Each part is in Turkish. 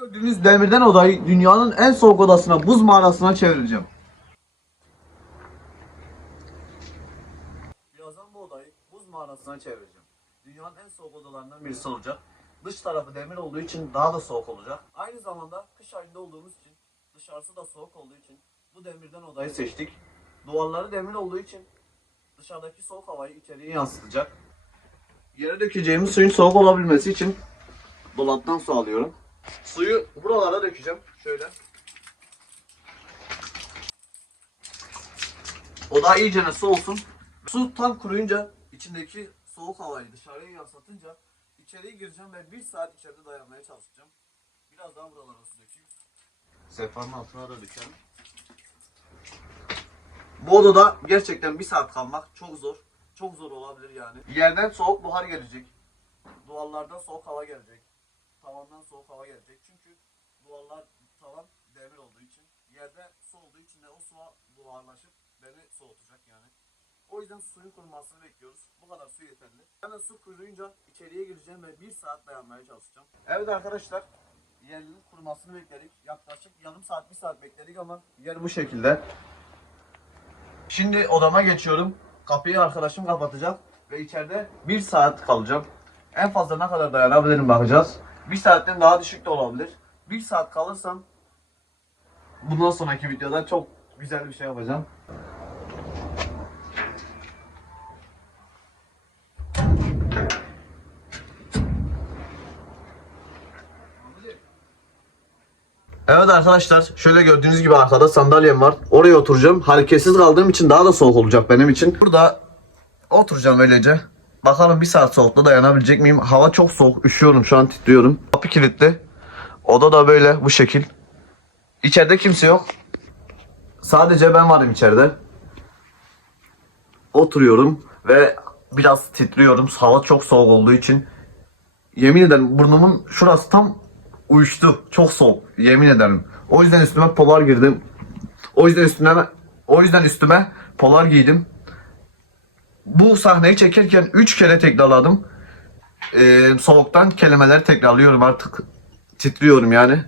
gördüğünüz demirden odayı dünyanın en soğuk odasına, buz mağarasına çevireceğim. Birazdan bu odayı buz mağarasına çevireceğim. Dünyanın en soğuk odalarından birisi olacak. Dış tarafı demir olduğu için daha da soğuk olacak. Aynı zamanda kış ayında olduğumuz için dışarısı da soğuk olduğu için bu demirden odayı seçtik. Duvarları demir olduğu için dışarıdaki soğuk havayı içeriye yansıtacak. Yere dökeceğimiz suyun soğuk olabilmesi için dolaptan su alıyorum. Suyu buralara dökeceğim. Şöyle. Oda iyice su olsun. Su tam kuruyunca içindeki soğuk havayı dışarıya yansıtınca içeriye gireceğim ve bir saat içeride dayanmaya çalışacağım. Biraz daha buralara su dökeyim. Sehpanın altına da dökelim. Bu odada gerçekten bir saat kalmak çok zor. Çok zor olabilir yani. Yerden soğuk buhar gelecek. Duvarlardan soğuk hava gelecek. Tavandan soğuk hava gelecek. Çünkü duvarlar tavan demir olduğu için. Yerde su olduğu için de o su buharlaşıp beni soğutacak yani. O yüzden suyun kurumasını bekliyoruz. Bu kadar su yeterli. De su kuruyunca içeriye gireceğim ve bir saat dayanmaya çalışacağım. Evet arkadaşlar. Yerinin kurumasını bekledik. Yaklaşık yarım saat, bir saat bekledik ama yer bu şekilde. Şimdi odama geçiyorum. Kapıyı arkadaşım kapatacak ve içeride bir saat kalacağım. En fazla ne kadar dayanabilirim bakacağız. Bir saatten daha düşük de olabilir. Bir saat kalırsam bundan sonraki videoda çok güzel bir şey yapacağım. Evet arkadaşlar şöyle gördüğünüz gibi arkada sandalyem var. Oraya oturacağım. Hareketsiz kaldığım için daha da soğuk olacak benim için. Burada oturacağım öylece. Bakalım bir saat soğukta dayanabilecek miyim? Hava çok soğuk. Üşüyorum şu an titriyorum. Kapı kilitli. Oda da böyle bu şekil. İçeride kimse yok. Sadece ben varım içeride. Oturuyorum ve biraz titriyorum. Hava çok soğuk olduğu için. Yemin ederim burnumun şurası tam uyuştu. Çok soğuk. Yemin ederim. O yüzden üstüme polar girdim. O yüzden üstüme o yüzden üstüme polar giydim. Bu sahneyi çekerken 3 kere tekrarladım. Ee, soğuktan kelimeler tekrarlıyorum artık. Titriyorum yani.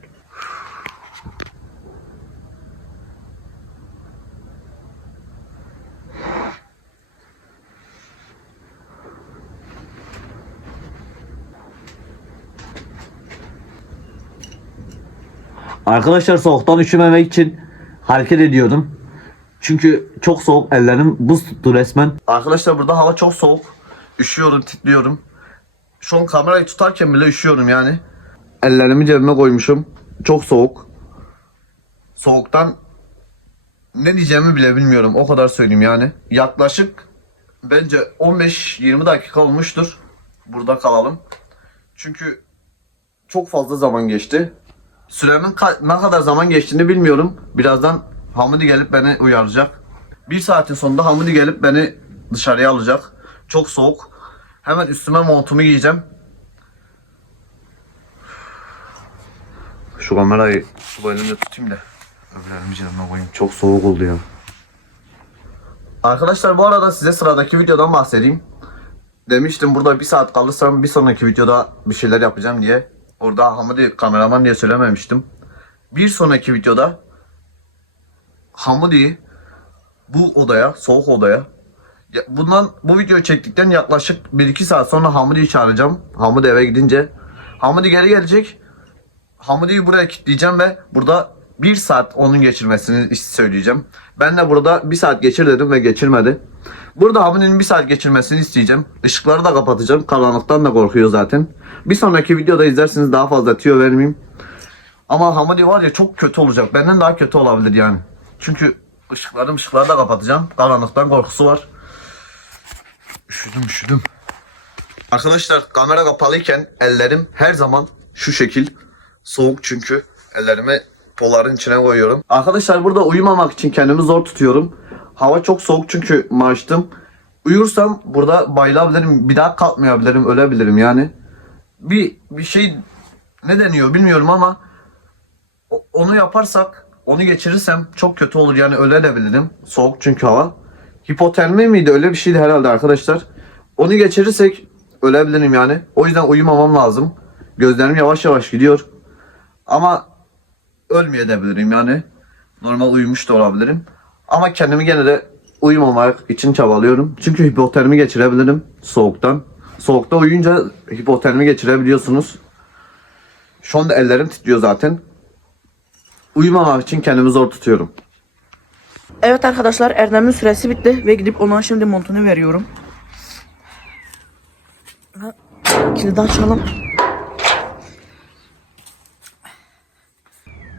Arkadaşlar soğuktan üşümemek için hareket ediyordum. Çünkü çok soğuk ellerim buz tuttu resmen. Arkadaşlar burada hava çok soğuk. Üşüyorum, titriyorum. Şu an kamerayı tutarken bile üşüyorum yani. Ellerimi cebime koymuşum. Çok soğuk. Soğuktan ne diyeceğimi bile bilmiyorum. O kadar söyleyeyim yani. Yaklaşık bence 15-20 dakika olmuştur. Burada kalalım. Çünkü çok fazla zaman geçti. Süremin ne kadar zaman geçtiğini bilmiyorum. Birazdan Hamidi gelip beni uyaracak. Bir saatin sonunda Hamidi gelip beni dışarıya alacak. Çok soğuk. Hemen üstüme montumu giyeceğim. Şu kamerayı bu elimde tutayım da öbürlerimi cebime koyayım. Çok soğuk oldu ya. Arkadaşlar bu arada size sıradaki videodan bahsedeyim. Demiştim burada bir saat kalırsam bir sonraki videoda bir şeyler yapacağım diye. Orada Hamidi kameraman diye söylememiştim. Bir sonraki videoda Hamidi'yi bu odaya, soğuk odaya ya bundan bu videoyu çektikten yaklaşık 1-2 saat sonra Hamidi'yi çağıracağım. Hamidi eve gidince. Hamidi geri gelecek. Hamidi'yi buraya kilitleyeceğim ve burada bir saat onun geçirmesini söyleyeceğim. Ben de burada bir saat geçir dedim ve geçirmedi. Burada Hamidi'nin bir saat geçirmesini isteyeceğim. Işıkları da kapatacağım. Karanlıktan da korkuyor zaten. Bir sonraki videoda izlersiniz daha fazla tüyo vermeyeyim. Ama Hamidi var ya çok kötü olacak. Benden daha kötü olabilir yani. Çünkü ışıkları ışıkları da kapatacağım. Karanlıktan korkusu var. Üşüdüm üşüdüm. Arkadaşlar kamera kapalıyken ellerim her zaman şu şekil. Soğuk çünkü. Ellerimi poların içine koyuyorum. Arkadaşlar burada uyumamak için kendimi zor tutuyorum. Hava çok soğuk çünkü maaştım. Uyursam burada bayılabilirim. Bir daha kalkmayabilirim. Ölebilirim yani. Bir, bir şey ne deniyor bilmiyorum ama onu yaparsak onu geçirirsem çok kötü olur yani ölebilirim. Soğuk çünkü hava. Hipotermi miydi öyle bir şeydi herhalde arkadaşlar. Onu geçirirsek ölebilirim yani. O yüzden uyumamam lazım. Gözlerim yavaş yavaş gidiyor. Ama ölmeyebilirim yani. Normal uyumuş da olabilirim. Ama kendimi gene de uyumamak için çabalıyorum. Çünkü hipotermi geçirebilirim soğuktan. Soğukta uyuyunca hipotermi geçirebiliyorsunuz. Şu anda ellerim titriyor zaten. Uyumamak için kendimi zor tutuyorum. Evet arkadaşlar Erdem'in süresi bitti ve gidip ona şimdi montunu veriyorum. Kilidi açalım.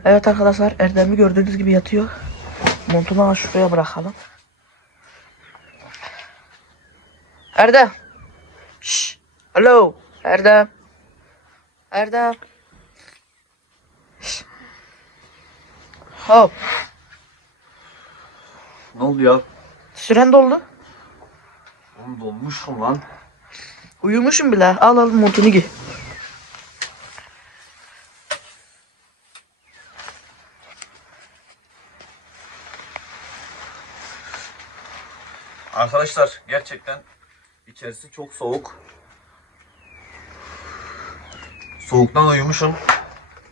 Evet arkadaşlar Erdem'i gördüğünüz gibi yatıyor. Montunu şuraya bırakalım. Erdem. Şşş. Hello. Erdem. Erdem. Hop. Ne oldu ya? Süren doldu. Oğlum dolmuşum lan. Uyumuşum bile. Al al montunu giy. Arkadaşlar gerçekten içerisi çok soğuk. Soğuktan uyumuşum.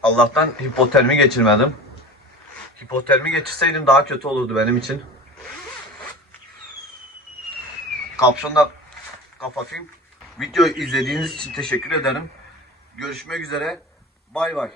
Allah'tan hipotermi geçirmedim. Hipotermi geçirseydim daha kötü olurdu benim için. Kapşonu da kapatayım. Videoyu izlediğiniz için teşekkür ederim. Görüşmek üzere. Bay bay.